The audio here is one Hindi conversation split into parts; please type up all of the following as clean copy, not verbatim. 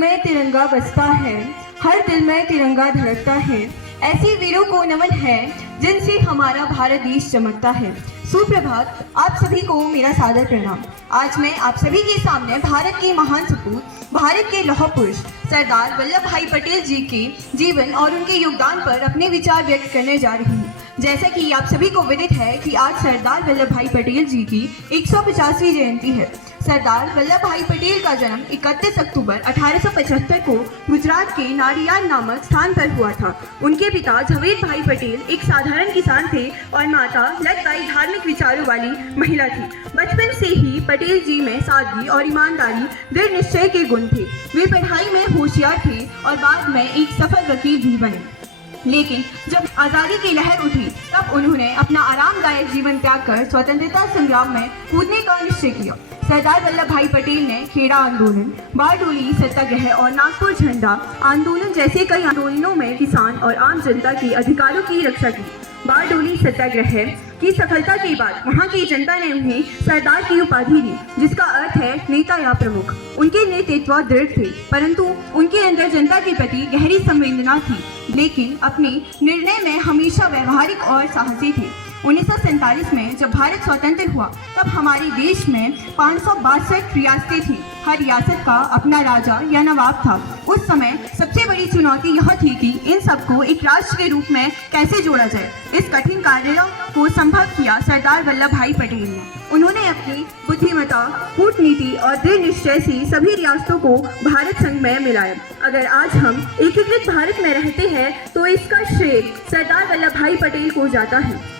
में तिरंगा बसता है, हर दिल में तिरंगा धड़कता है। ऐसे वीरों को नमन है जिनसे हमारा भारत देश चमकता है। सुप्रभात, आप सभी को मेरा सादर प्रणाम। आज मैं आप सभी के सामने भारत के महान सपूत, भारत के लौह पुरुष सरदार वल्लभ भाई पटेल जी के जीवन और उनके योगदान पर अपने विचार व्यक्त करने जा रही हूँ। जैसा कि आप सभी को विदित है कि आज सरदार वल्लभ भाई पटेल जी की 150वीं जयंती है। सरदार वल्लभ भाई पटेल का जन्म 31 अक्टूबर 1875 को गुजरात के नाडियाद नामक स्थान पर हुआ था। उनके पिता झवेर भाई पटेल एक साधारण किसान थे और माता लतबाई धार्मिक विचारों वाली महिला थी। बचपन से ही पटेल जी में सादगी और ईमानदारी, दृढ़ निश्चय के गुण थे। वे पढ़ाई में होशियार थे और बाद में एक सफल वकील भी बने। लेकिन जब आज़ादी की लहर उठी तब उन्होंने अपना आरामदायक जीवन त्याग कर स्वतंत्रता संग्राम में कूदने का निश्चय किया। सरदार वल्लभ भाई पटेल ने खेड़ा आंदोलन, बारडोली सत्याग्रह और नागपुर झंडा आंदोलन जैसे कई आंदोलनों में किसान और आम जनता के अधिकारों की रक्षा की। बारडोली सत्याग्रह की सफलता के बाद वहां की जनता ने उन्हें सरदार की उपाधि दी, जिसका अर्थ है नेता या प्रमुख। उनके नेतृत्व दृढ़ थे, परंतु उनके अंदर जनता के प्रति गहरी संवेदना थी, लेकिन अपने निर्णय में हमेशा व्यवहारिक और साहसी थे। 1947 में जब भारत स्वतंत्र हुआ तब हमारे देश में 562 रियासतें थीं। हर रियासत का अपना राजा या नवाब था। उस समय सबसे बड़ी चुनौती यह थी कि इन सबको एक राष्ट्र के रूप में कैसे जोड़ा जाए। इस कठिन कार्य को संभव किया सरदार वल्लभ भाई पटेल ने। उन्होंने अपनी बुद्धिमत्ता, कूटनीति और दृढ़ निश्चय से सभी रियासतों को भारत संघ में मिलाया। अगर आज हम एकीकृत भारत में रहते हैं तो इसका श्रेय सरदार वल्लभ भाई पटेल को जाता है।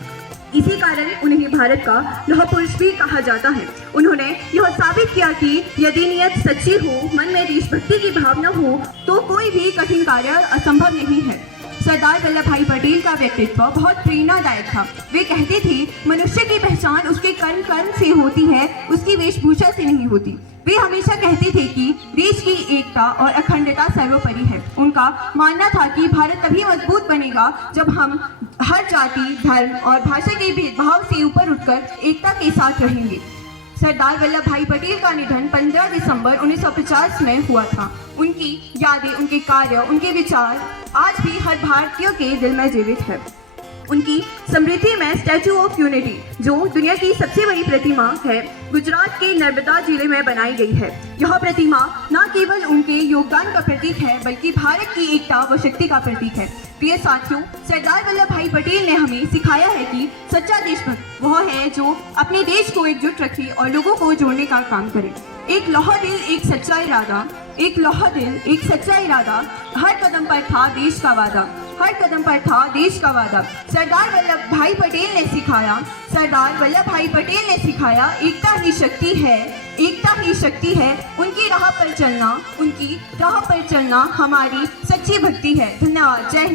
इसी कारण उन्हें भारत का लौह पुरुष भी कहा जाता है। उन्होंने यह साबित किया कि यदि नियत सच्ची हो, मन में देशभक्ति की भावना हो तो कोई भी कठिन कार्य असंभव नहीं है। सरदार वल्लभ भाई पटेल का व्यक्तित्व बहुत प्रेरणादायक था। वे कहते थे, मनुष्य की पहचान उसके कर्म कर्म से होती है, उसकी वेशभूषा से नहीं होती। वे हमेशा कहते थे कि देश की एकता और अखंडता सर्वोपरि है। उनका मानना था कि भारत तभी मजबूत बनेगा जब हम हर जाति, धर्म और भाषा के भेदभाव से ऊपर उठकर एकता के साथ रहेंगे। सरदार वल्लभ भाई पटेल का निधन 15 दिसंबर 1950 में हुआ था। उनकी यादें, उनके कार्य, उनके विचार आज भी हर भारतीय के दिल में जीवित है। उनकी स्मृति में स्टैचू ऑफ यूनिटी, जो दुनिया की सबसे बड़ी प्रतिमा है, गुजरात के नर्मदा जिले में बनाई गई है। यह प्रतिमा न केवल उनके योगदान का प्रतीक है बल्कि भारत की एकता व शक्ति का प्रतीक है। प्रिय साथियों, सरदार वल्लभ भाई पटेल ने हमें सिखाया है कि सच्चा देशभक्त वह है जो अपने देश को एकजुट रखे और लोगों को जोड़ने का काम करे। एक लौह दिल, एक सच्चा इरादा, एक लौह दिल, एक सच्चा इरादा, हर कदम पर था देश का वादा, हर कदम पर था देश का वादा। सरदार वल्लभ भाई पटेल ने सिखाया, सरदार वल्लभ भाई पटेल ने सिखाया, एकता ही शक्ति है, एकता ही शक्ति है। उनकी राह पर चलना, उनकी राह पर चलना हमारी सच्ची भक्ति है। धन्यवाद। जय हिंद।